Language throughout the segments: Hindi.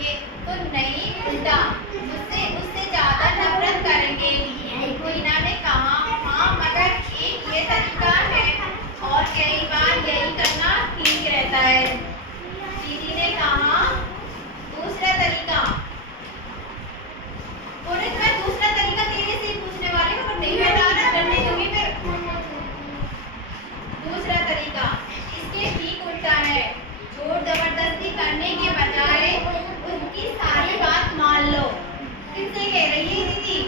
करेंगे तो नहीं उल्टा मुझसे उससे ज्यादा नफरत करेंगे। मीना ने कहा हाँ मगर एक ये तरीका है और कई बार यही करना ठीक रहता है। दीदी ने कहा दूसरा तरीका। बोले मैं दूसरा तरीका तेरे से पूछने वाली हूँ, नहीं बताना करने दूंगी फिर। दूसरा तरीका इसके ठीक उल्टा है। जोर जबरदस्ती करने के बजाय उनकी सारी बात मान लो। किससे कह रही है दीदी?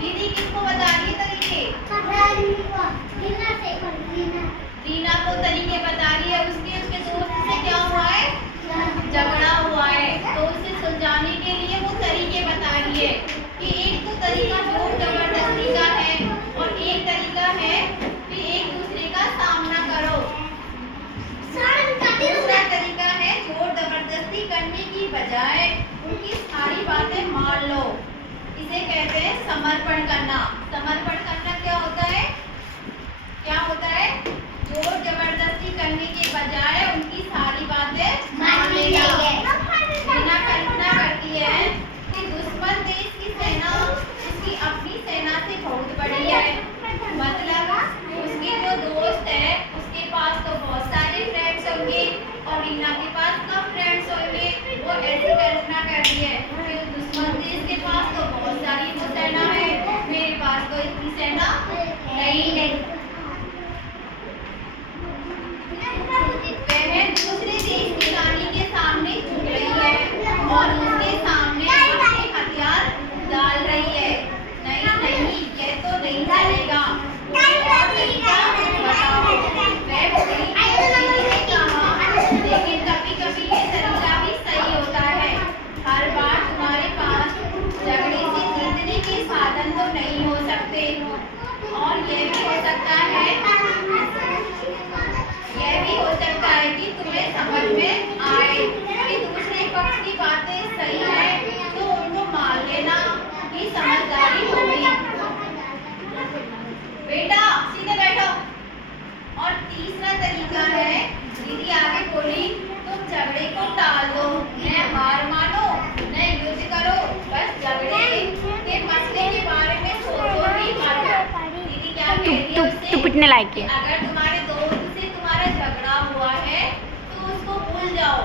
दीदी किसको बता रही है तरीके? रीना को तरीके बता रही है। उसके दोस्त से क्या हुआ है? झगड़ा हुआ है, तो उसे सुलझाने के लिए वो तरीके बता रही है कि एक तो तरीका जोर जबरदस्ती का है और एक तरीका है कि एक दूसरे का सामना करो। दूसरा तरीका है जोर जबरदस्ती करने की बजाय उनकी सारी बातें मान लो। इसे कहते हैं समर्पण करना। समर्पण करना क्या होता है? क्या होता है? जोर जबरदस्ती करने के बजाय उनकी सारी बातें मान लेना। रीना कल्पना करती है कि दुश्मन देश की सेना उसकी अपनी सेना से बहुत बड़ी है। मतलब उसके जो दोस्त है उसके पास तो बहुत सारे फ्रेंड्स होंगे और रीना के पास कम फ्रेंड्स होंगे। वो ऐसी कल्पना कर रही है कि दुश्मन देश के पास तो बहुत सारी वो सेना है, मेरे पास तो इतनी सेना नहीं। वह दूसरे देश की रानी के सामने झुक रही है और उसके सामने अपने हथियार डाल रही है। नहीं नहीं ये तो नहीं चलेगा, और तरीका बताओ। लेकिन कभी कभी ये तरीका भी सही होता है। हर बार तुम्हारे पास झगड़े से जीतने के साधन तो नहीं हो सकते और ये भी हो सकता है कि तुम्हें समझ में आए कि दूसरे पक्ष की बातें सही है तो उनको मान लेना ही समझदारी होगी। बेटा सीधे बैठो। और तीसरा तरीका है, दीदी आगे बोली, तुम झगड़े को टाल दो, न हार मानो न युद्ध करो, बस झगड़े के मसले के बारे में सोचो ही मत। दीदी क्या कहती है उससे? पिटने लायक है। अगर तुम्हारे दोस्त से तुम्हारा झगड़ा हुआ है तो उसको भूल जाओ।